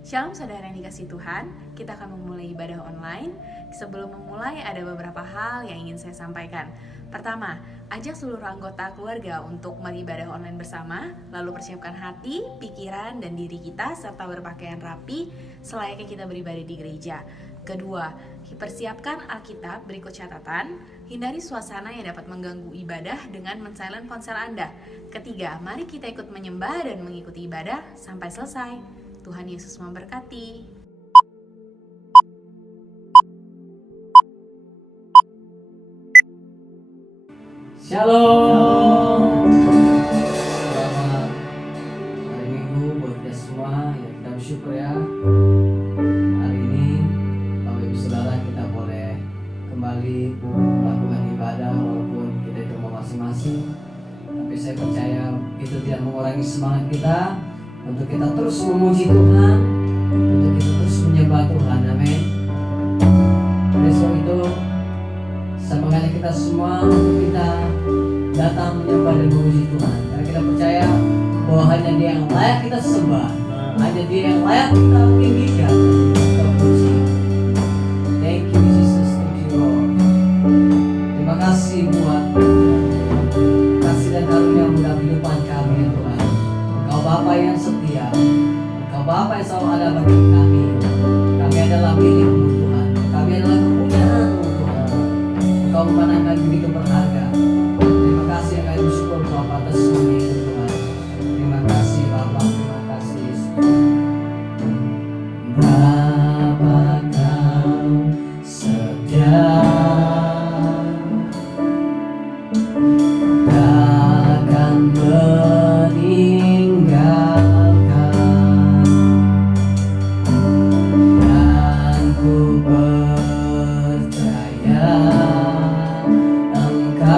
Shalom saudara yang dikasih Tuhan, kita akan memulai ibadah online. Sebelum memulai ada beberapa hal yang ingin saya sampaikan. Pertama, ajak seluruh anggota keluarga untuk beribadah online bersama, lalu persiapkan hati, pikiran, dan diri kita serta berpakaian rapi selayaknya kita beribadah di gereja. Kedua, persiapkan Alkitab berikut catatan, hindari suasana yang dapat mengganggu ibadah dengan men-silent ponsel Anda. Ketiga, mari kita ikut menyembah dan mengikuti ibadah sampai selesai. Tuhan Yesus memberkati. Shalom. Selamat hari Minggu buat kita semua. Ya, kita bersyukur ya. Hari ini Bapak Ibu Saudara kita boleh kembali melakukan ibadah walaupun kita di rumah masing-masing. Tapi saya percaya itu tidak mengurangi semangat kita untuk kita terus memuji Tuhan, untuk kita terus menyembah Tuhan. Amin. Oleh sebab itu saya mengajak kita semua untuk kita datang menyembah dan memuji Tuhan, karena kita percaya bahwa hanya Dia yang layak kita sembah, hanya Dia yang layak kita tinggikan, kita puji. Thank you Jesus, thank you Lord. Terima kasih buat kasih dan karunia dalam kehidupan kami ya Tuhan. Engkau Bapa yang setia, Engkau Bapa yang selalu ada bagi kami. Kami adalah milik-Mu Tuhan, kami adalah kepunyaan-Mu Tuhan. Engkau memandang kami begitu berharga. Terima kasih yang kami bersyukur Bapa atas semua itu Tuhan. Terima kasih Bapa, terima kasih Yesus. Bapa Kau setia, takkan meninggalkan, dan ku percaya Engkau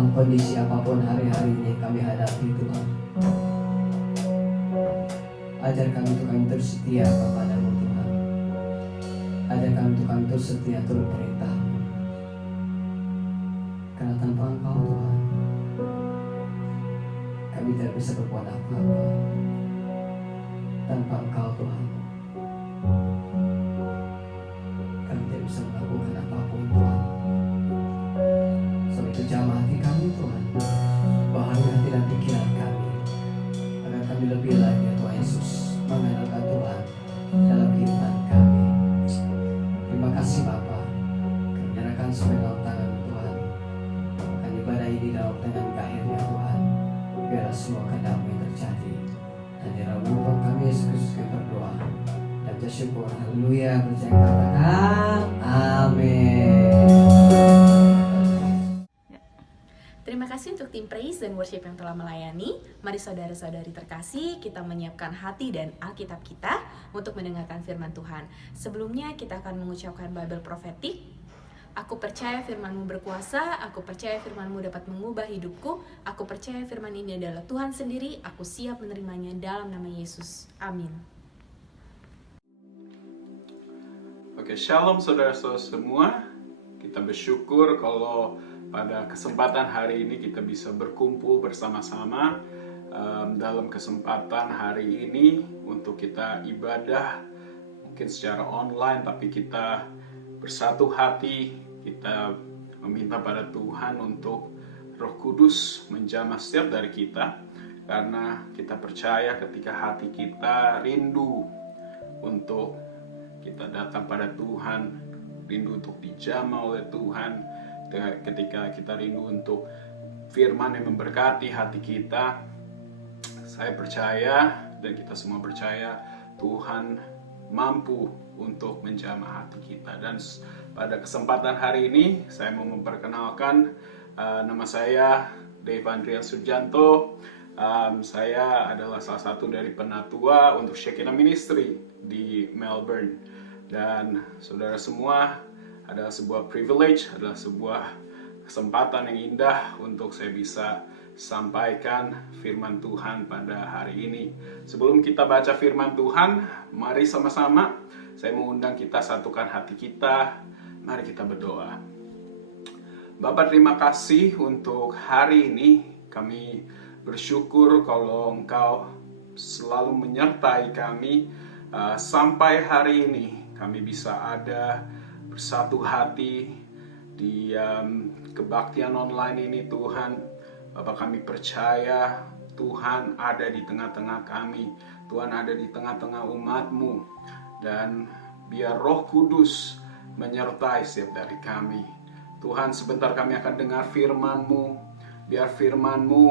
dalam kondisi apapun hari-hari ini yang kami hadapi Tuhan. Ajar kami Tuhan terus setia kepada-Mu Tuhan. Ajar kami Tuhan terus setia turut perintah-Mu. Karena tanpa Engkau Tuhan, kami tidak bisa berbuat apa-apa. Tanpa Engkau Tuhan, kami tidak bisa melakukan apapun Tuhan. Sebab itu jamah hati kami Tuhan, bahari hati dan pikiran kami, agar kami lebih lagi ya Tuhan Yesus mengandalkan Tuhan dalam kehidupan kami. Terima kasih Bapa, kami menyerahkan semua dalam tangan Tuhan. Akan ibadah ini dalam tangan akhirnya Tuhan, biarlah semua kehendak-Mu yang terjadi. Dan di dalam nama kami Yesus Kristus kami berdoa dan bersyukur. Haleluya, percaya katakan amin. Terima kasih untuk tim praise dan worship yang telah melayani. Mari saudara-saudari terkasih, kita menyiapkan hati dan Alkitab kita untuk mendengarkan firman Tuhan. Sebelumnya kita akan mengucapkan Babel profetik. Aku percaya firman-Mu berkuasa, aku percaya firman-Mu dapat mengubah hidupku, aku percaya firman ini adalah Tuhan sendiri, aku siap menerimanya dalam nama Yesus. Amin. Oke, shalom saudara-saudara semua. Kita bersyukur kalau pada kesempatan hari ini kita bisa berkumpul bersama-sama dalam kesempatan hari ini untuk kita ibadah mungkin secara online, tapi kita bersatu hati, kita meminta pada Tuhan untuk Roh Kudus menjamah setiap dari kita, karena kita percaya ketika hati kita rindu untuk kita datang pada Tuhan, rindu untuk dijamah oleh Tuhan, ketika kita rindu untuk firman yang memberkati hati kita, saya percaya dan kita semua percaya Tuhan mampu untuk menjamah hati kita. Dan pada kesempatan hari ini saya mau memperkenalkan nama saya Dave Andrian Sujanto. Saya adalah salah satu dari penatua untuk Shekinah Ministry di Melbourne. Dan saudara semua, adalah sebuah privilege, adalah sebuah kesempatan yang indah untuk saya bisa sampaikan firman Tuhan pada hari ini. Sebelum kita baca firman Tuhan, mari sama-sama saya mengundang kita satukan hati kita. Mari kita berdoa. Bapa, terima kasih untuk hari ini. Kami bersyukur kalau Engkau selalu menyertai kami sampai hari ini. Kami bisa ada bersatu hati di kebaktian online ini Tuhan. Bapak, kami percaya Tuhan ada di tengah-tengah kami, Tuhan ada di tengah-tengah umat-Mu, dan biar Roh Kudus menyertai setiap dari kami. Tuhan, sebentar kami akan dengar firman-Mu, biar firman-Mu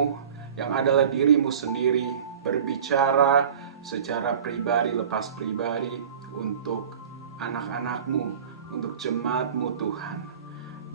yang adalah diri-Mu sendiri berbicara secara pribadi lepas pribadi untuk anak-anak-Mu, untuk jemaat-Mu Tuhan.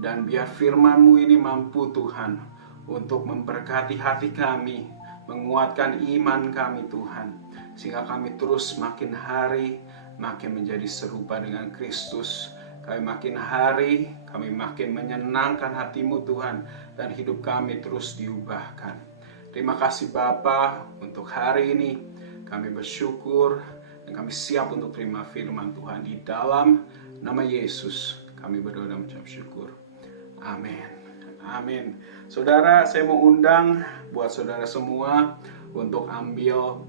Dan biar firman-Mu ini mampu Tuhan untuk memberkati hati kami, menguatkan iman kami Tuhan, sehingga kami terus makin hari makin menjadi serupa dengan Kristus. Kami makin hari kami makin menyenangkan hati-Mu Tuhan, dan hidup kami terus diubahkan. Terima kasih Bapa untuk hari ini. Kami bersyukur dan kami siap untuk terima firman Tuhan di dalam nama Yesus. Kami berdoa dan mengucap syukur. Amin. Amin. Saudara, saya mau undang buat saudara semua untuk ambil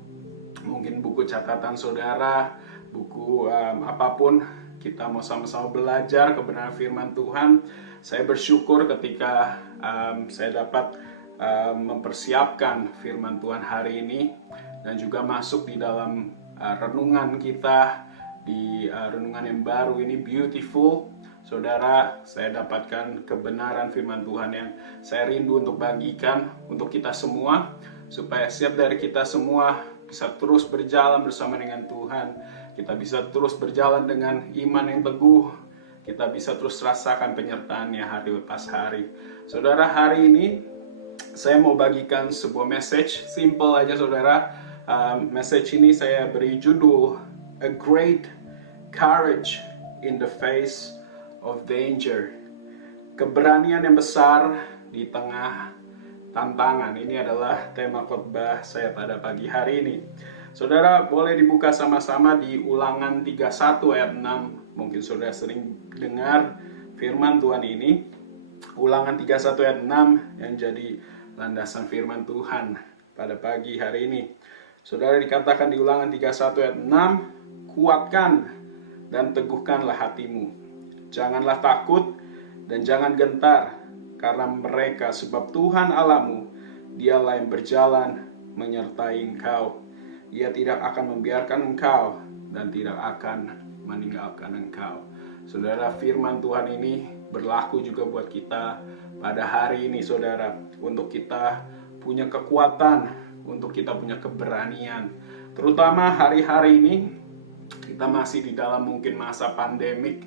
mungkin buku catatan saudara, buku apapun, kita mau sama-sama belajar kebenaran firman Tuhan. Saya bersyukur ketika saya dapat mempersiapkan firman Tuhan hari ini dan juga masuk di dalam renungan kita, di renungan yang baru ini, Beautiful. Saudara, saya dapatkan kebenaran firman Tuhan yang saya rindu untuk bagikan untuk kita semua, supaya setiap dari kita semua bisa terus berjalan bersama dengan Tuhan. Kita bisa terus berjalan dengan iman yang teguh. Kita bisa terus rasakan penyertaannya hari lepas hari. Saudara, hari ini saya mau bagikan sebuah message, simple aja saudara. Message ini saya beri judul A Great Courage in the Face of Danger. Keberanian yang besar di tengah tantangan. Ini adalah tema khotbah saya pada pagi hari ini. Saudara boleh dibuka sama-sama di Ulangan 31 ayat 6. Mungkin saudara sering dengar firman Tuhan ini. Ulangan 31 ayat 6 yang jadi landasan firman Tuhan pada pagi hari ini. Saudara, dikatakan di Ulangan 31 ayat 6, kuatkan dan teguhkanlah hatimu. Janganlah takut dan jangan gentar karena mereka, sebab Tuhan Allahmu, Dialah yang berjalan menyertai engkau. Ia tidak akan membiarkan engkau dan tidak akan meninggalkan engkau. Saudara, firman Tuhan ini berlaku juga buat kita pada hari ini, saudara. Untuk kita punya kekuatan, untuk kita punya keberanian. Terutama hari-hari ini, kita masih di dalam mungkin masa pandemik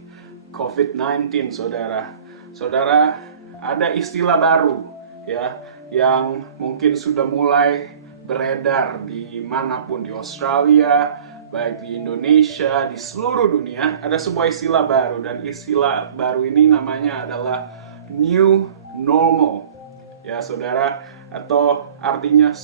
COVID-19, saudara. Saudara, ada istilah baru ya yang mungkin sudah mulai beredar di manapun, di Australia, baik di Indonesia, di seluruh dunia. Ada sebuah istilah baru, dan istilah baru ini namanya adalah new normal ya saudara, atau artinya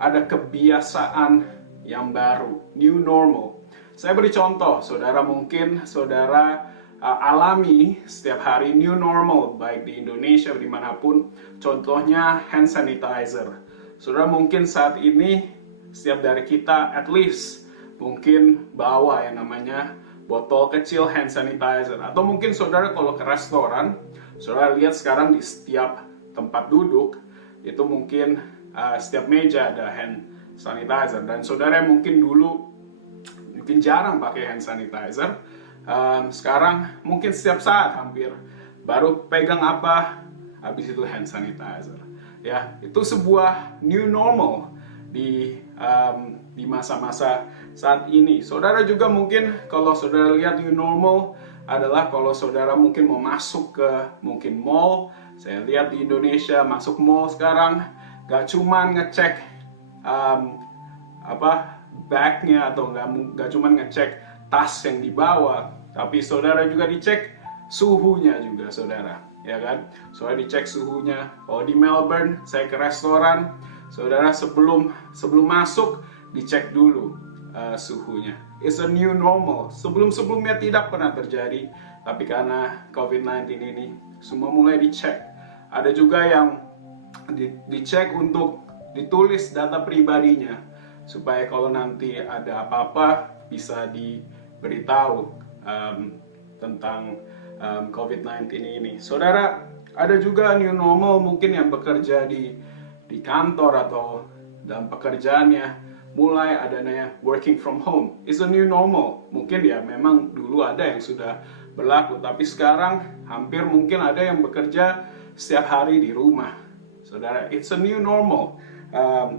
ada kebiasaan yang baru, new normal. Saya beri contoh, saudara, mungkin saudara alami setiap hari new normal, baik di Indonesia, dimanapun. Contohnya hand sanitizer. Saudara, mungkin saat ini setiap dari kita at least mungkin bawa yang namanya botol kecil hand sanitizer. Atau mungkin saudara kalau ke restoran, saudara lihat sekarang di setiap tempat duduk, itu mungkin setiap meja ada hand sanitizer. Dan saudara mungkin dulu jarang pakai hand sanitizer, sekarang mungkin setiap saat hampir baru pegang apa, habis itu hand sanitizer. Ya, itu sebuah new normal di masa-masa saat ini. Saudara juga mungkin kalau saudara lihat new normal adalah kalau saudara mungkin mau masuk ke mungkin mall. Saya lihat di Indonesia masuk mall sekarang gak cuman ngecek bagnya, atau gak cuman ngecek tas yang dibawa, tapi saudara juga dicek suhunya juga, saudara, ya kan? Saudara dicek suhunya. Kalau di Melbourne, saya ke restoran, saudara sebelum masuk dicek dulu suhunya. It's a new normal. Sebelumnya tidak pernah terjadi, tapi karena COVID-19 ini semua mulai dicek. Ada juga yang dicek untuk ditulis data pribadinya, supaya kalau nanti ada apa-apa bisa diberitahu tentang COVID-19 ini. Saudara, ada juga new normal mungkin yang bekerja di kantor atau dalam pekerjaannya, mulai adanya working from home. It's a new normal. Mungkin ya memang dulu ada yang sudah berlaku, tapi sekarang hampir mungkin ada yang bekerja setiap hari di rumah. Saudara, it's a new normal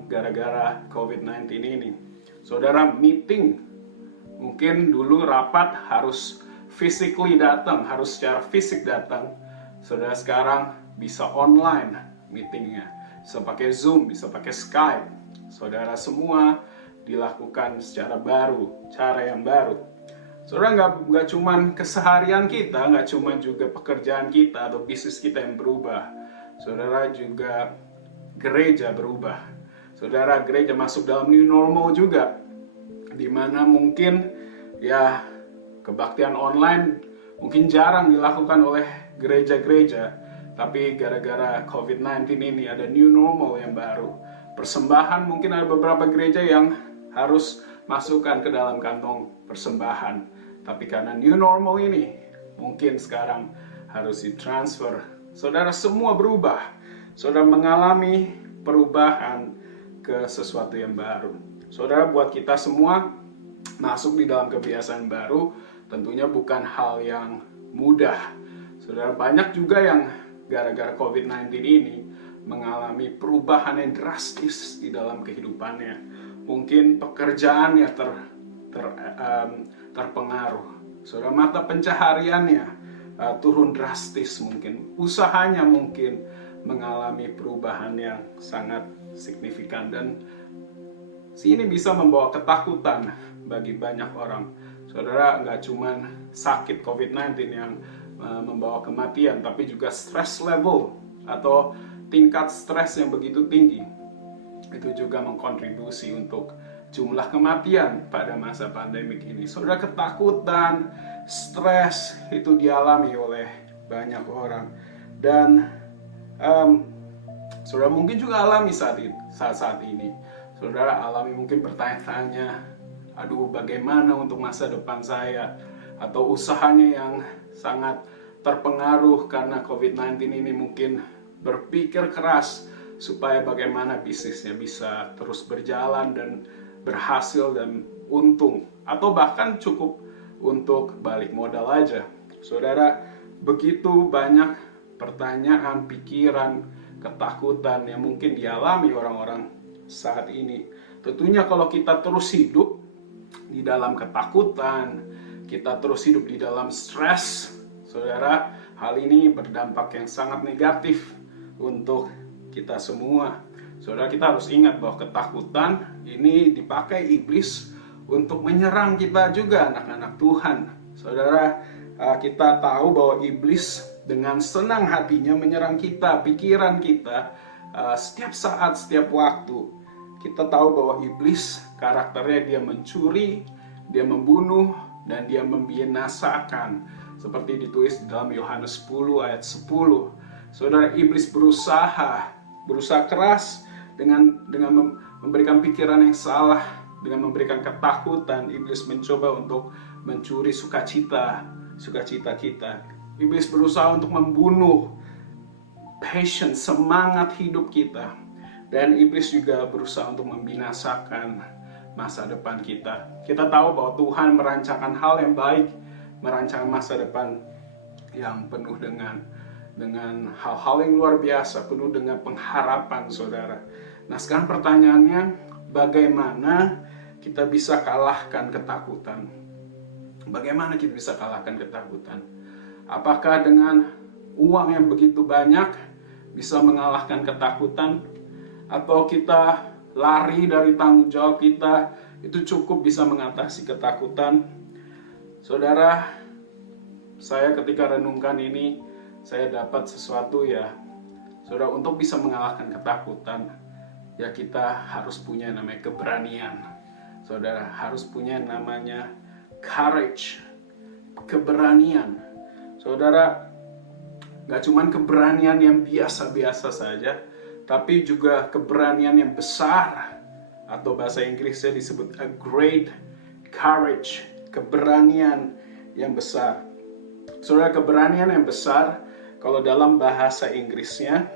gara-gara COVID-19 ini. Saudara, meeting, mungkin dulu rapat harus physically datang, harus secara fisik datang. Saudara, sekarang bisa online meetingnya, bisa pakai Zoom, bisa pakai Skype. Saudara, semua dilakukan secara baru, cara yang baru. Saudara, nggak cuman keseharian kita, nggak cuman juga pekerjaan kita atau bisnis kita yang berubah. Saudara, juga gereja berubah. Saudara, gereja masuk dalam new normal juga, di mana mungkin ya kebaktian online mungkin jarang dilakukan oleh gereja-gereja, tapi gara-gara COVID-19 ini ada new normal yang baru. Persembahan, mungkin ada beberapa gereja yang harus masukkan ke dalam kantong persembahan, tapi karena new normal ini mungkin sekarang harus ditransfer. Saudara, semua berubah. Saudara mengalami perubahan ke sesuatu yang baru. Saudara, buat kita semua masuk di dalam kebiasaan baru tentunya bukan hal yang mudah. Saudara, banyak juga yang gara-gara COVID-19 ini mengalami perubahan yang drastis di dalam kehidupannya. Mungkin pekerjaannya terpengaruh. Saudara, mata pencahariannya turun drastis mungkin. Usahanya mungkin mengalami perubahan yang sangat signifikan, dan ini bisa membawa ketakutan bagi banyak orang. Saudara, nggak cuma sakit COVID-19 yang membawa kematian, tapi juga stress level atau tingkat stres yang begitu tinggi, itu juga mengkontribusi untuk jumlah kematian pada masa pandemik ini. Saudara, ketakutan, stres itu dialami oleh banyak orang. Dan saudara mungkin juga alami saat ini. Saudara alami mungkin bertanya-tanya, aduh bagaimana untuk masa depan saya? Atau usahanya yang sangat terpengaruh karena COVID-19 ini mungkin berpikir keras supaya bagaimana bisnisnya bisa terus berjalan dan berhasil dan untung. Atau bahkan cukup untuk balik modal aja. Saudara, begitu banyak pertanyaan, pikiran, ketakutan yang mungkin dialami orang-orang saat ini. Tentunya kalau kita terus hidup di dalam ketakutan, kita terus hidup di dalam stres, saudara, hal ini berdampak yang sangat negatif untuk kita semua. Saudara, kita harus ingat bahwa ketakutan ini dipakai iblis untuk menyerang kita juga, anak-anak Tuhan. Saudara, kita tahu bahwa iblis dengan senang hatinya menyerang kita, pikiran kita, setiap saat, setiap waktu. Kita tahu bahwa iblis karakternya dia mencuri, dia membunuh, dan dia membinasakan. Seperti ditulis di dalam Yohanes 10 ayat 10. Saudara, iblis berusaha keras dengan memberikan pikiran yang salah, dengan memberikan ketakutan. Iblis mencoba untuk mencuri sukacita kita. Iblis berusaha untuk membunuh passion, semangat hidup kita. Dan iblis juga berusaha untuk membinasakan masa depan kita. Kita tahu bahwa Tuhan merancangkan hal yang baik, merancangkan masa depan yang penuh dengan hal-hal yang luar biasa, penuh dengan pengharapan, saudara. Nah, sekarang pertanyaannya, bagaimana kita bisa kalahkan ketakutan? Bagaimana kita bisa kalahkan ketakutan? Apakah dengan uang yang begitu banyak bisa mengalahkan ketakutan? Atau kita lari dari tanggung jawab kita, itu cukup bisa mengatasi ketakutan? Saudara, saya ketika renungkan ini, saya dapat sesuatu ya. Saudara, untuk bisa mengalahkan ketakutan, ya kita harus punya namanya keberanian. Saudara, harus punya namanya courage, keberanian. Saudara, gak cuman keberanian yang biasa-biasa saja, tapi juga keberanian yang besar, atau bahasa Inggrisnya disebut a great courage, keberanian yang besar. Saudara, keberanian yang besar, kalau dalam bahasa Inggrisnya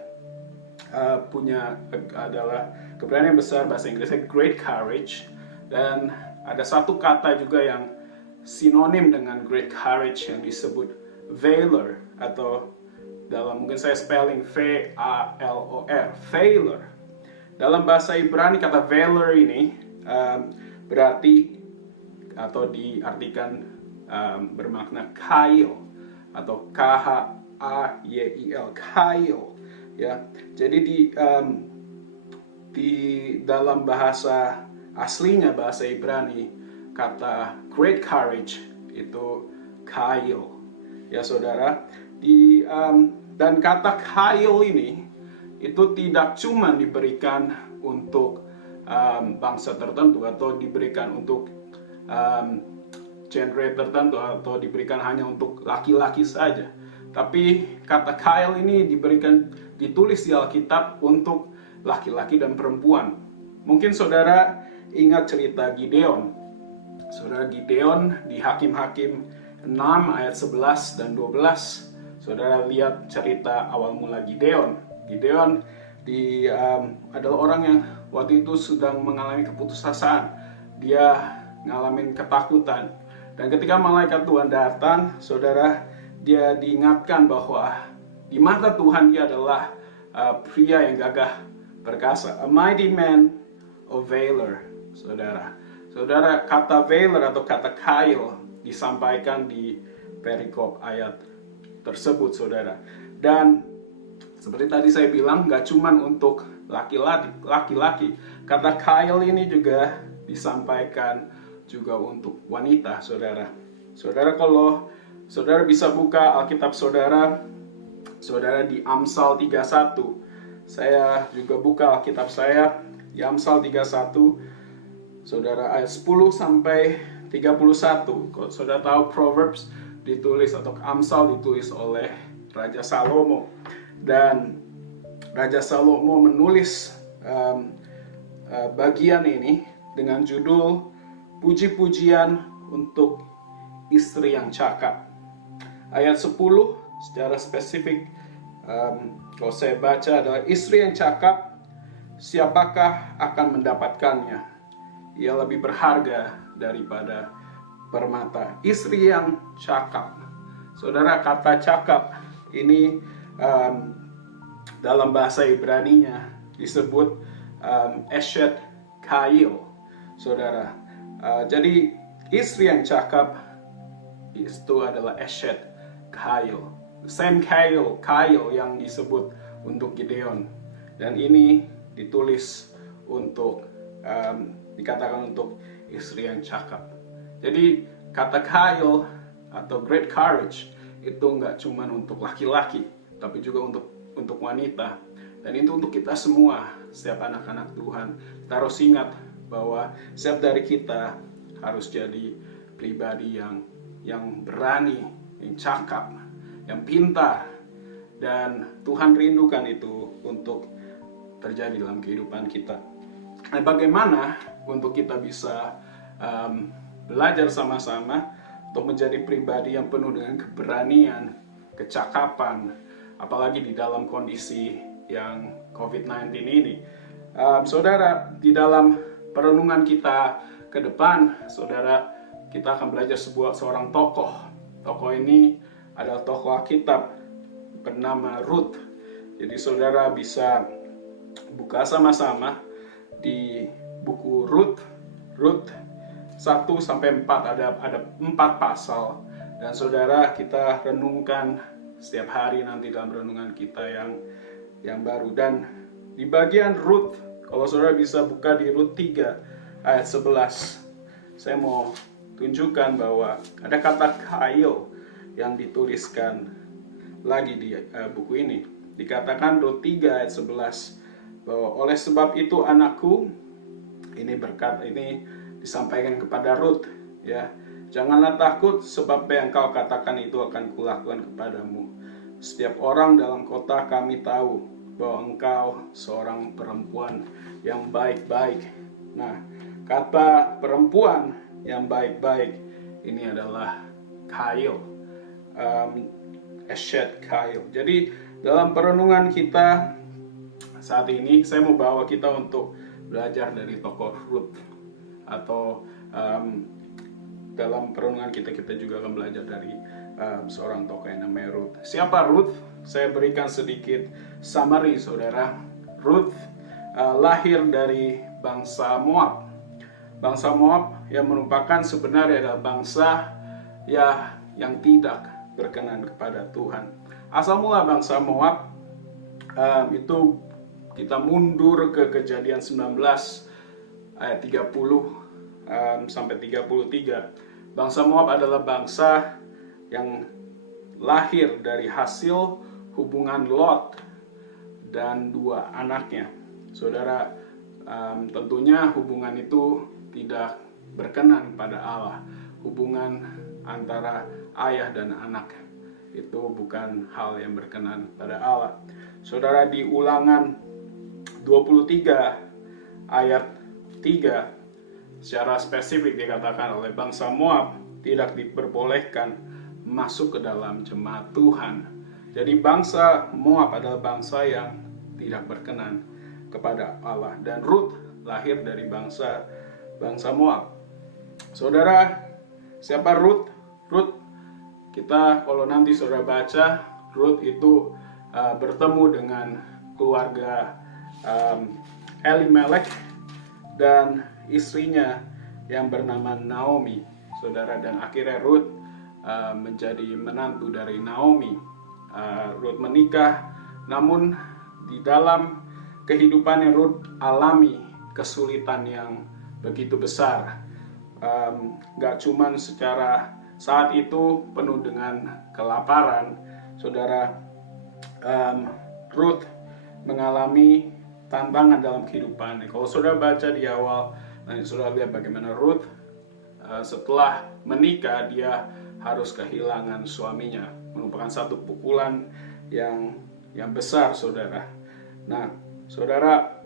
adalah keberanian yang besar, bahasa Inggrisnya great courage, dan ada satu kata juga yang sinonim dengan great courage yang disebut valor, atau dalam mungkin saya spelling V-A-L-O-R, valor. Dalam bahasa Ibrani kata valor ini berarti atau diartikan bermakna kail atau K-H-A-Y-I-L, kail. Ya, jadi di dalam bahasa aslinya, bahasa Ibrani, kata great courage itu kail. Ya, saudara. Dan kata kail ini itu tidak cuma diberikan untuk bangsa tertentu atau diberikan untuk genre tertentu atau diberikan hanya untuk laki-laki saja. Tapi kata kail ini ditulis di Alkitab untuk laki-laki dan perempuan. Mungkin saudara ingat cerita Gideon. Saudara, Gideon di Hakim-Hakim 6 ayat 11 dan 12. Saudara lihat cerita awal mula Gideon. Gideon adalah orang yang waktu itu sedang mengalami keputusasaan. Dia ngalamin ketakutan. Dan ketika malaikat Tuhan datang, saudara, dia diingatkan bahwa di mata Tuhan dia adalah pria yang gagah perkasa, a mighty man of valor, saudara. Saudara, kata valor atau kata kail disampaikan di perikop ayat tersebut, saudara. Dan seperti tadi saya bilang, gak cuman untuk laki-laki. Kata kail ini juga disampaikan juga untuk wanita, saudara. Saudara, kalau saudara bisa buka Alkitab saudara di Amsal 31, saya juga buka Alkitab saya di Amsal 31, saudara, ayat 10 sampai 31. Kalau saudara tahu Proverbs ditulis atau Amsal ditulis oleh Raja Salomo, dan Raja Salomo menulis bagian ini dengan judul Puji-pujian untuk istri yang cakap. Ayat 10 secara spesifik, kalau saya baca adalah, istri yang cakap, siapakah akan mendapatkannya? Ia lebih berharga daripada permata. Istri yang cakap. Saudara, kata cakap ini dalam bahasa Ibraninya disebut Eshet Kail. Saudara, jadi istri yang cakap itu adalah Eshet Kail. Same Kail yang disebut untuk Gideon. Dan ini ditulis untuk dikatakan untuk istri yang cakap. Jadi kata Kail atau great courage itu nggak cuma untuk laki-laki, tapi juga untuk wanita. Dan itu untuk kita semua, setiap anak-anak Tuhan. Kita harus ingat bahwa setiap dari kita harus jadi pribadi yang berani, yang cakap, yang pintar, dan Tuhan rindukan itu untuk terjadi dalam kehidupan kita. Nah, bagaimana untuk kita bisa belajar sama-sama untuk menjadi pribadi yang penuh dengan keberanian, kecakapan, apalagi di dalam kondisi yang COVID-19 ini. Saudara, di dalam perenungan kita ke depan, saudara, kita akan belajar seorang tokoh. Tokoh ini adalah tokoh Alkitab bernama Ruth. Jadi saudara bisa buka sama-sama di buku Ruth 1 sampai 4, ada 4 pasal, dan saudara kita renungkan setiap hari nanti dalam renungan kita yang baru. Dan di bagian Ruth, kalau saudara bisa buka di Ruth 3 ayat 11, saya mau tunjukkan bahwa ada kata Kail yang dituliskan lagi di buku ini. Dikatakan Ruth 3 ayat 11 bahwa oleh sebab itu anakku, ini berkat ini disampaikan kepada Ruth, ya, janganlah takut, sebab apa yang kau katakan itu akan kulakukan kepadamu. Setiap orang dalam kota kami tahu bahwa engkau seorang perempuan yang baik-baik. Nah, kata perempuan yang baik-baik ini adalah Kail, Eshet Kail. Jadi dalam perenungan kita saat ini, saya mau bawa kita untuk belajar dari tokoh Ruth, atau dalam perenungan kita juga akan belajar dari seorang tokoh yang namanya Ruth. Siapa Ruth? Saya berikan sedikit summary, saudara. Ruth lahir dari bangsa Moab. Bangsa Moab yang merupakan sebenarnya adalah bangsa yang tidak berkenan kepada Tuhan. Asal mula bangsa Moab itu, kita mundur ke Kejadian 19 ayat 30 sampai 33. Bangsa Moab adalah bangsa yang lahir dari hasil hubungan Lot dan 2 anaknya. Saudara, tentunya hubungan itu tidak berkenan pada Allah. Hubungan antara ayah dan anak itu bukan hal yang berkenan pada Allah. Saudara, di Ulangan 23 ayat 3 secara spesifik dikatakan oleh bangsa Moab tidak diperbolehkan masuk ke dalam jemaat Tuhan. Jadi bangsa Moab adalah bangsa yang tidak berkenan kepada Allah, dan Ruth lahir dari bangsa Moab. Saudara, siapa Ruth? Ruth, kita kalau nanti saudara baca, Ruth itu bertemu dengan keluarga Elimelech dan istrinya yang bernama Naomi, saudara, dan akhirnya Ruth menjadi menantu dari Naomi. Ruth menikah, namun di dalam kehidupan yang Ruth alami kesulitan yang begitu besar. Gak cuman secara saat itu penuh dengan kelaparan, saudara. Ruth mengalami tantangan dalam kehidupannya. Kalau saudara baca di awal, nanti saudara lihat bagaimana Ruth setelah menikah dia harus kehilangan suaminya, merupakan satu pukulan yang besar, saudara. Nah, saudara,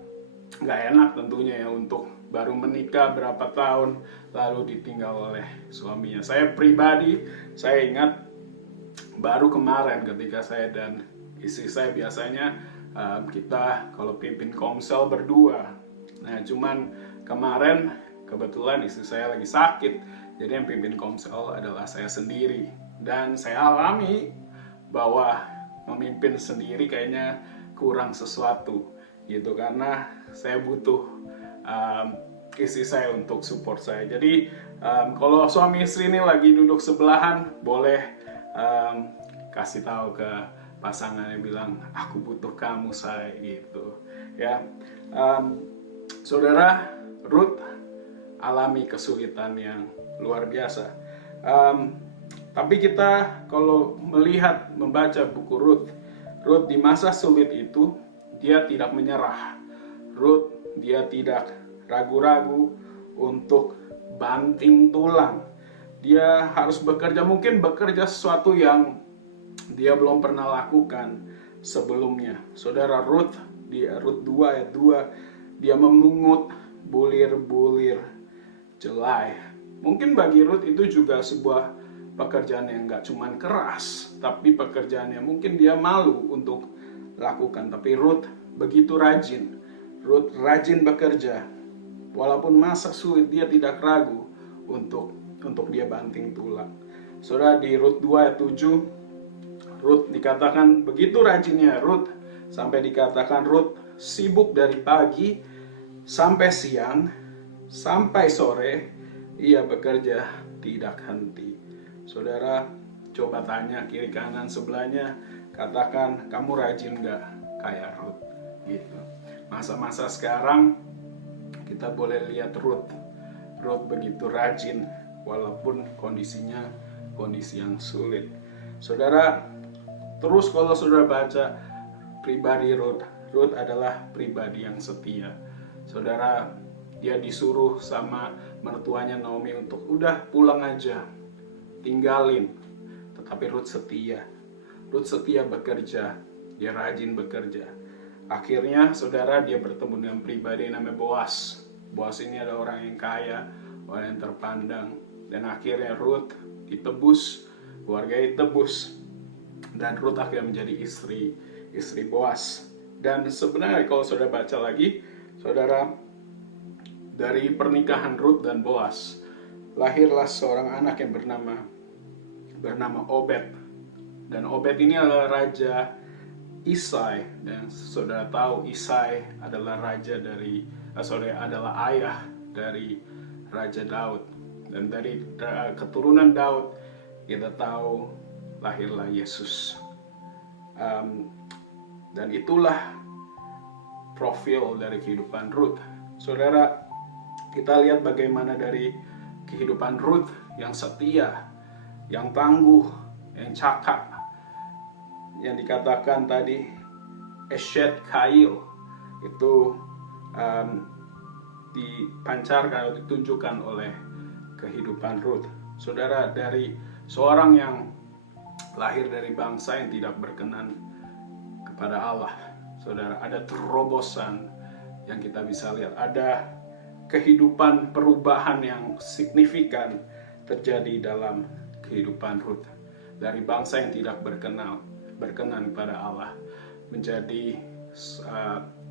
nggak enak tentunya ya untuk baru menikah berapa tahun lalu ditinggal oleh suaminya. Saya pribadi, saya ingat baru kemarin ketika saya dan istri saya biasanya kita kalau pimpin komsel berdua. Nah, cuman kemarin kebetulan istri saya lagi sakit, jadi yang pimpin komsel adalah saya sendiri. Dan saya alami bahwa memimpin sendiri kayaknya kurang sesuatu gitu, karena saya butuh istri saya untuk support saya. Jadi kalau suami istri ini lagi duduk sebelahan, boleh kasih tahu ke pasangannya, bilang aku butuh kamu say, gitu ya. Saudara, Ruth alami kesulitan yang luar biasa. Tapi kita kalau melihat, membaca buku Ruth di masa sulit itu, dia tidak menyerah. Ruth, dia tidak ragu-ragu untuk banting tulang. Dia harus bekerja, mungkin bekerja sesuatu yang dia belum pernah lakukan sebelumnya. Saudara, Ruth di Ruth 2 ayat 2, dia memungut bulir-bulir jelai. Mungkin bagi Ruth itu juga sebuah pekerjaan yang nggak cuman keras, tapi pekerjaan yang mungkin dia malu untuk lakukan. Tapi Ruth begitu rajin. Ruth rajin bekerja. Walaupun masa sulit, dia tidak ragu untuk dia banting tulang. Saudara, di Ruth 2 ayat 7, Ruth dikatakan begitu rajinnya Ruth, sampai dikatakan Ruth sibuk dari pagi sampai siang, sampai sore, ia bekerja tidak henti. Saudara, coba tanya kiri kanan sebelahnya, katakan, kamu rajin gak kayak Ruth? Gitu. Masa-masa sekarang kita boleh lihat Ruth begitu rajin walaupun kondisinya kondisi yang sulit. Saudara, terus kalau saudara baca pribadi Ruth adalah pribadi yang setia. Saudara, dia disuruh sama mertuanya Naomi untuk udah pulang aja, tinggalin. Tetapi Ruth setia bekerja, dia rajin bekerja. Akhirnya saudara, dia bertemu dengan pribadi yang namanya Boaz. Boaz ini adalah orang yang kaya, orang yang terpandang. Dan akhirnya Ruth ditebus, keluarganya ditebus. Dan Ruth akhirnya menjadi istri Boaz. Dan sebenarnya kalau saudara baca lagi, saudara, dari pernikahan Ruth dan Boaz lahirlah seorang anak yang bernama Obed. Dan Obed ini adalah raja Isai, dan saudara tahu Isai adalah adalah ayah dari Raja Daud. Dan dari keturunan Daud kita tahu lahirlah Yesus. Dan itulah profil dari kehidupan Ruth. Saudara, kita lihat bagaimana dari kehidupan Ruth yang setia, yang tangguh, yang cakap, yang dikatakan tadi Eshet Kail, itu dipancarkan atau ditunjukkan oleh kehidupan Ruth. Saudara, dari seorang yang lahir dari bangsa yang tidak berkenan kepada Allah, saudara, ada terobosan yang kita bisa lihat, ada kehidupan perubahan yang signifikan terjadi dalam kehidupan Ruth. Dari bangsa yang tidak berkenan kepada Allah, menjadi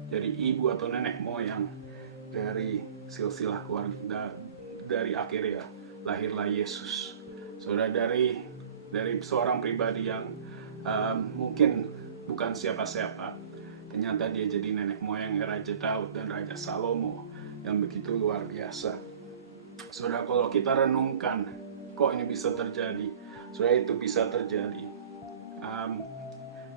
jadi ibu atau nenek moyang dari silsilah keluarga, dari akhirnya lahirlah Yesus. Saudara, dari seorang pribadi yang mungkin bukan siapa-siapa, ternyata dia jadi nenek moyang Raja Daud dan Raja Salomo yang begitu luar biasa. Saudara, kalau kita renungkan, kok ini bisa terjadi? Saudara, itu bisa terjadi.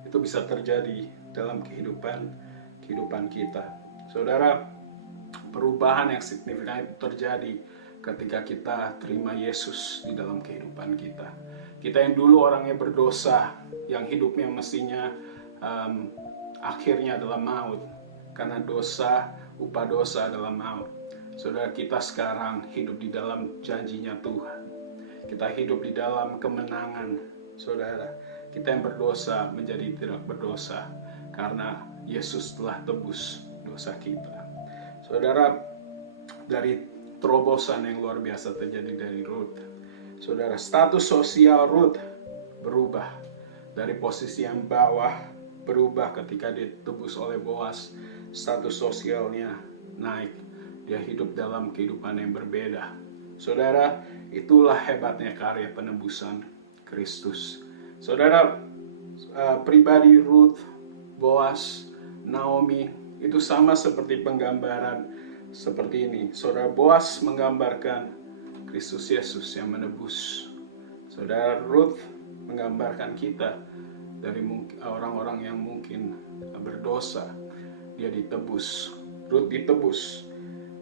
Itu bisa terjadi dalam kehidupan kita. Saudara, perubahan yang signifikan itu terjadi ketika kita terima Yesus di dalam kehidupan kita. Kita yang dulu orangnya berdosa, yang hidupnya mestinya akhirnya adalah maut. Karena dosa, upah dosa adalah maut. Saudara, kita sekarang hidup di dalam janjinya Tuhan. Kita hidup di dalam kemenangan, saudara. Kita yang berdosa menjadi tidak berdosa karena Yesus telah tebus dosa kita. Saudara, dari terobosan yang luar biasa terjadi dari Ruth. Saudara, status sosial Ruth berubah dari posisi yang bawah, berubah ketika ditebus oleh Boaz. Status sosialnya naik. Dia hidup dalam kehidupan yang berbeda. Saudara, itulah hebatnya karya penebusan Kristus. Saudara, pribadi Ruth, Boaz, Naomi itu sama seperti penggambaran seperti ini. Saudara, Boaz menggambarkan Kristus Yesus yang menebus. Saudara, Ruth menggambarkan kita dari orang-orang yang mungkin berdosa. Dia ditebus, Ruth ditebus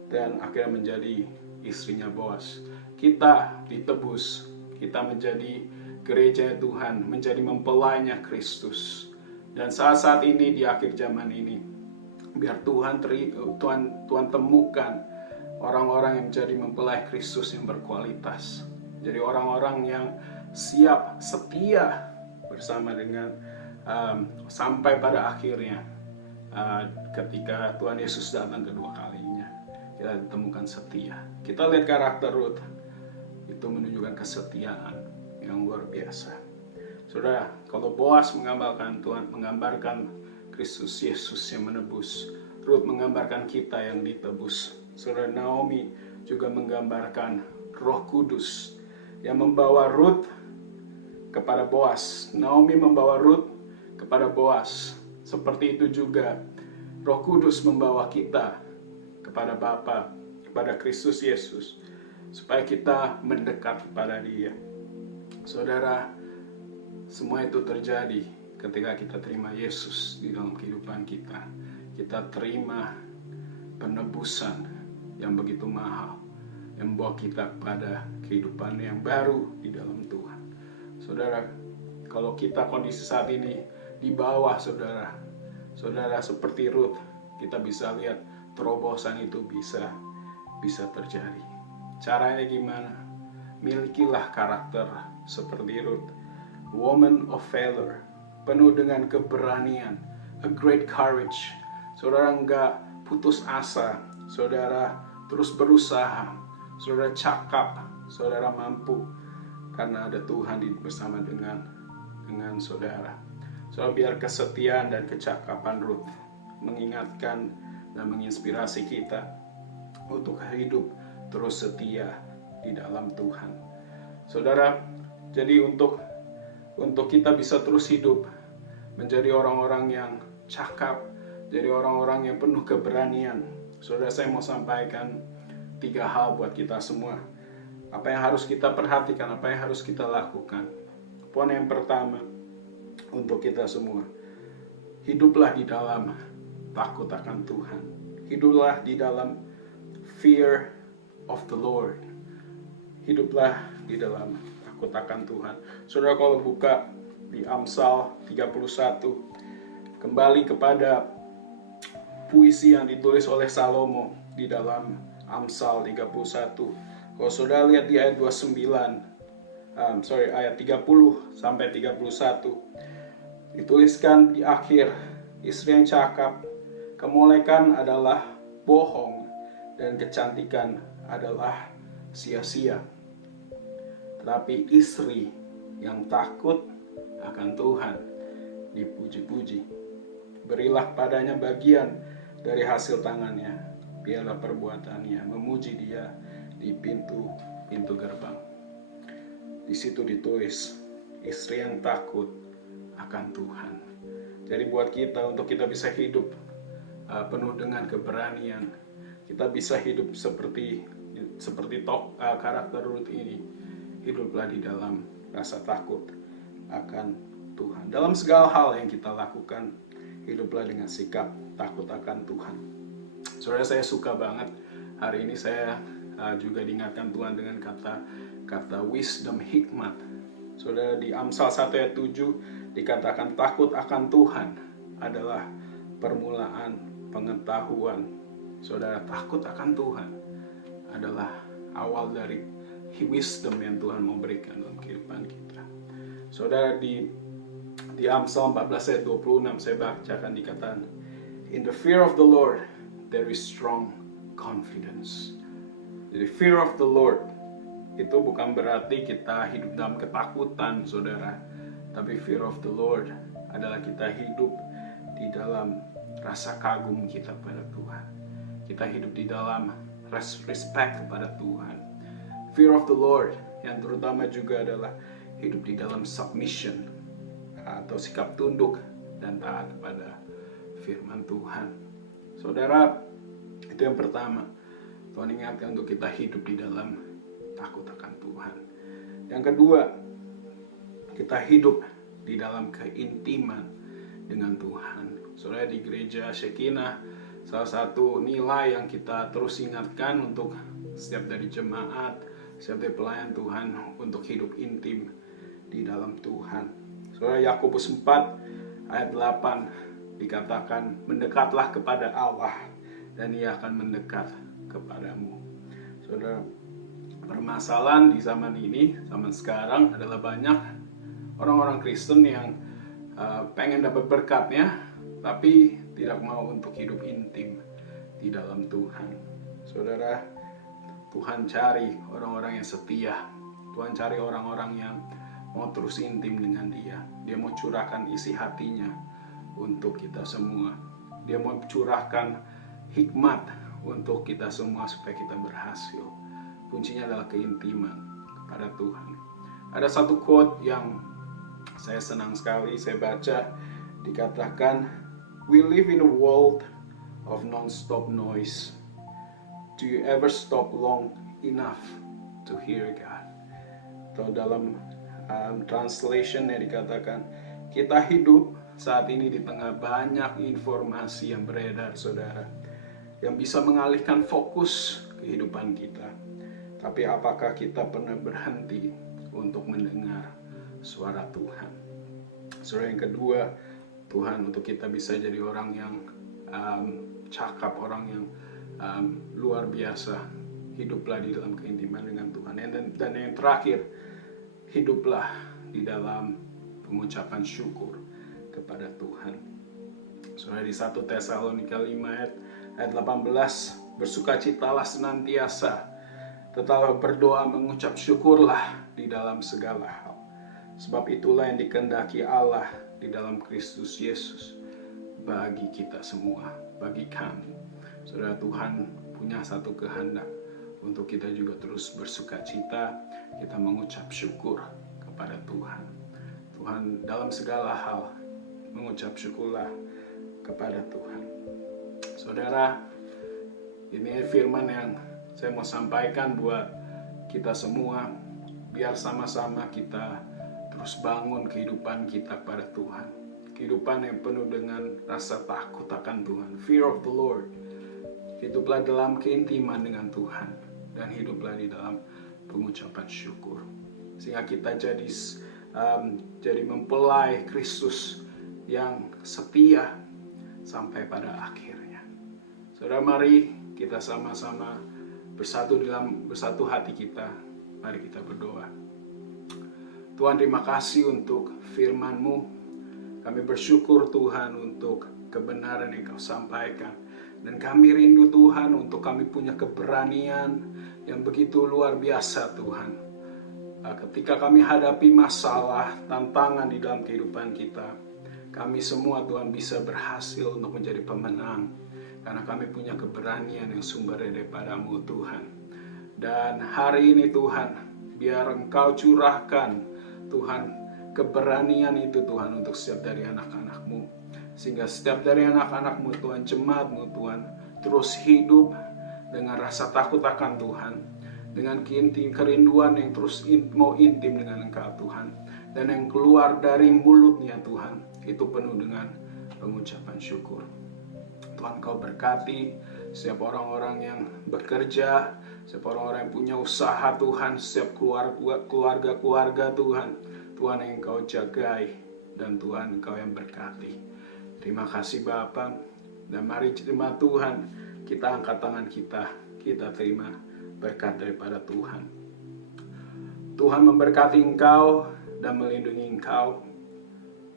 dan akhirnya menjadi istrinya Boaz. Kita ditebus, kita menjadi gereja Tuhan, menjadi mempelainya Kristus. Dan saat-saat ini di akhir zaman ini, biar Tuhan temukan orang-orang yang menjadi mempelai Kristus yang berkualitas. Jadi orang-orang yang siap, setia bersama dengan sampai pada akhirnya ketika Tuhan Yesus datang kedua kalinya. Kita ditemukan setia. Kita lihat karakter Ruth, itu menunjukkan kesetiaan yang luar biasa. Saudara, kalau Boaz menggambarkan Kristus Yesus yang menebus, Ruth menggambarkan kita yang ditebus. Saudara, Naomi juga menggambarkan Roh Kudus yang membawa Ruth kepada Boaz. Naomi membawa Ruth kepada Boaz. Seperti itu juga Roh Kudus membawa kita kepada Bapa, kepada Kristus Yesus, supaya kita mendekat kepada Dia. Saudara, semua itu terjadi ketika kita terima Yesus di dalam kehidupan kita. Kita terima penebusan yang begitu mahal, yang membawa kita kepada kehidupan yang baru di dalam Tuhan. Saudara, kalau kita kondisi saat ini di bawah saudara seperti Ruth, kita bisa lihat terobosan itu bisa terjadi. Caranya gimana? Milikilah karakter seperti Ruth, woman of valor, penuh dengan keberanian, a great courage. Saudara enggak putus asa, saudara terus berusaha, saudara cakap, saudara mampu, karena ada Tuhan bersama dengan saudara. Saudara, biar kesetiaan dan kecakapan Ruth mengingatkan dan menginspirasi kita untuk hidup terus setia di dalam Tuhan. Saudara, jadi untuk kita bisa terus hidup menjadi orang-orang yang cakap, jadi orang-orang yang penuh keberanian. Saudara, saya mau sampaikan 3 hal buat kita semua. Apa yang harus kita perhatikan, apa yang harus kita lakukan. Poin yang pertama untuk kita semua, hiduplah di dalam takut akan Tuhan. Hiduplah di dalam fear of the Lord. Hiduplah di dalam takut akan Tuhan. Saudara, kalau buka di Amsal 31, kembali kepada puisi yang ditulis oleh Salomo di dalam Amsal 31. Kalau saudara lihat di ayat 30 sampai 31, dituliskan di akhir, istri yang cakap, kemolekan adalah bohong dan kecantikan adalah sia-sia. Tetapi istri yang takut akan Tuhan dipuji-puji. Berilah padanya bagian dari hasil tangannya, biarlah perbuatannya memuji Dia di pintu gerbang. Di situ ditulis, istri yang takut akan Tuhan. Jadi buat kita, untuk kita bisa hidup penuh dengan keberanian, kita bisa hidup seperti karakter Ruth ini, hiduplah di dalam rasa takut akan Tuhan. Dalam segala hal yang kita lakukan, hiduplah dengan sikap takut akan Tuhan. Saudara, saya suka banget hari ini saya juga diingatkan Tuhan dengan kata wisdom, hikmat. Saudara, di Amsal 1 ayat 7 dikatakan takut akan Tuhan adalah permulaan pengetahuan. Saudara, takut akan Tuhan adalah awal dari wisdom yang Tuhan mau berikan dalam kehidupan kita. Saudara, di Amsal 14 ayat 26 saya bacakan, dikatakan, in the fear of the Lord there is strong confidence. Jadi fear of the Lord itu bukan berarti kita hidup dalam ketakutan, saudara. Tapi fear of the Lord adalah kita hidup di dalam rasa kagum kita pada Tuhan. Kita hidup di dalam respect kepada Tuhan. Fear of the Lord yang terutama juga adalah hidup di dalam submission atau sikap tunduk dan taat kepada firman Tuhan. Saudara, itu yang pertama. Tuhan ingatkan untuk kita hidup di dalam takut akan Tuhan. Yang kedua, kita hidup di dalam keintiman dengan Tuhan. Saudara, di gereja Shekinah, salah satu nilai yang kita terus ingatkan untuk setiap dari jemaat, setiap dari pelayan Tuhan, untuk hidup intim di dalam Tuhan. Saudara, Yakobus 4 ayat 8 dikatakan, mendekatlah kepada Allah dan Ia akan mendekat kepadamu. Saudara, permasalahan di zaman ini, zaman sekarang adalah banyak orang-orang Kristen yang pengen dapat berkatnya, tapi tidak mau untuk hidup intim di dalam Tuhan. Saudara, Tuhan cari orang-orang yang setia. Tuhan cari orang-orang yang mau terus intim dengan Dia. Dia mau curahkan isi hatinya untuk kita semua. Dia mau curahkan hikmat untuk kita semua supaya kita berhasil. Kuncinya adalah keintiman kepada Tuhan. Ada satu quote yang saya senang sekali saya baca, dikatakan, we live in a world of non-stop noise. Do you ever stop long enough to hear God? Atau dalam translation yang dikatakan, kita hidup saat ini di tengah banyak informasi yang beredar, saudara, yang bisa mengalihkan fokus kehidupan kita. Tapi apakah kita pernah berhenti untuk mendengar suara Tuhan? Saudara, yang kedua, Tuhan untuk kita bisa jadi orang yang cakap, orang yang luar biasa. Hiduplah di dalam keintiman dengan Tuhan. Dan yang terakhir, hiduplah di dalam pengucapan syukur kepada Tuhan. Saudara, di 1 Tesalonika 5 ayat 18, bersukacitalah senantiasa, tetaplah berdoa, mengucap syukurlah di dalam segala hal. Sebab itulah yang dikehendaki Allah di dalam Kristus Yesus bagi kita semua, bagi kami. Saudara, Tuhan punya satu kehendak untuk kita juga terus bersukacita, kita mengucap syukur kepada Tuhan. Tuhan dalam segala hal mengucap syukurlah kepada Tuhan. Saudara, ini firman yang saya mau sampaikan buat kita semua, biar sama-sama kita terus bangun kehidupan kita pada Tuhan. Kehidupan yang penuh dengan rasa takut akan Tuhan. Fear of the Lord. Hiduplah dalam keintiman dengan Tuhan. Dan hiduplah di dalam pengucapan syukur. Sehingga kita jadi mempelai Kristus yang setia sampai pada akhirnya. Saudara, mari kita sama-sama bersatu hati kita. Mari kita berdoa. Tuhan, terima kasih untuk firman-Mu. Kami bersyukur Tuhan untuk kebenaran yang Kau sampaikan. Dan kami rindu Tuhan untuk kami punya keberanian yang begitu luar biasa Tuhan. Ketika kami hadapi masalah, tantangan di dalam kehidupan kita, kami semua Tuhan bisa berhasil untuk menjadi pemenang. Karena kami punya keberanian yang sumbernya daripada-Mu Tuhan. Dan hari ini Tuhan, biar Engkau curahkan Tuhan keberanian itu Tuhan untuk setiap dari anak-anak-Mu. Sehingga setiap dari anak-anak-Mu Tuhan, jemaat-Mu Tuhan, terus hidup dengan rasa takut akan Tuhan. Dengan kerinduan yang terus mau intim dengan Engkau Tuhan. Dan yang keluar dari mulutnya Tuhan, itu penuh dengan pengucapan syukur. Tuhan, Kau berkati setiap orang-orang yang bekerja, setiap orang-orang yang punya usaha Tuhan, setiap keluarga-keluarga Tuhan. Tuhan yang Kau jagai, dan Tuhan Engkau yang berkati. Terima kasih Bapa. Dan mari terima Tuhan, kita angkat tangan kita terima berkat daripada Tuhan. Tuhan memberkati engkau dan melindungi engkau.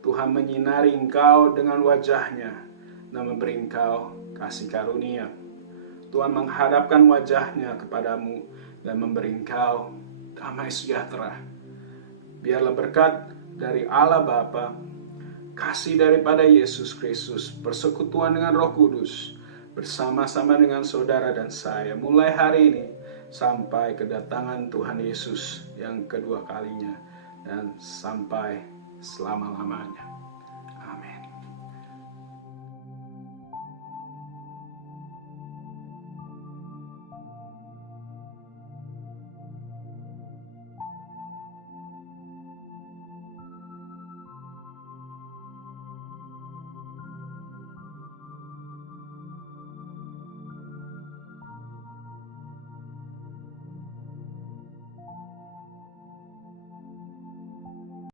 Tuhan menyinari engkau dengan wajahnya dan memberi engkau kasih karunia. Tuhan menghadapkan wajahnya kepadamu dan memberi engkau damai sejahtera. Biarlah berkat dari Allah Bapa, kasih daripada Yesus Kristus, persekutuan dengan Roh Kudus, bersama-sama dengan saudara dan saya, mulai hari ini sampai kedatangan Tuhan Yesus yang kedua kalinya, dan sampai selama-lamanya.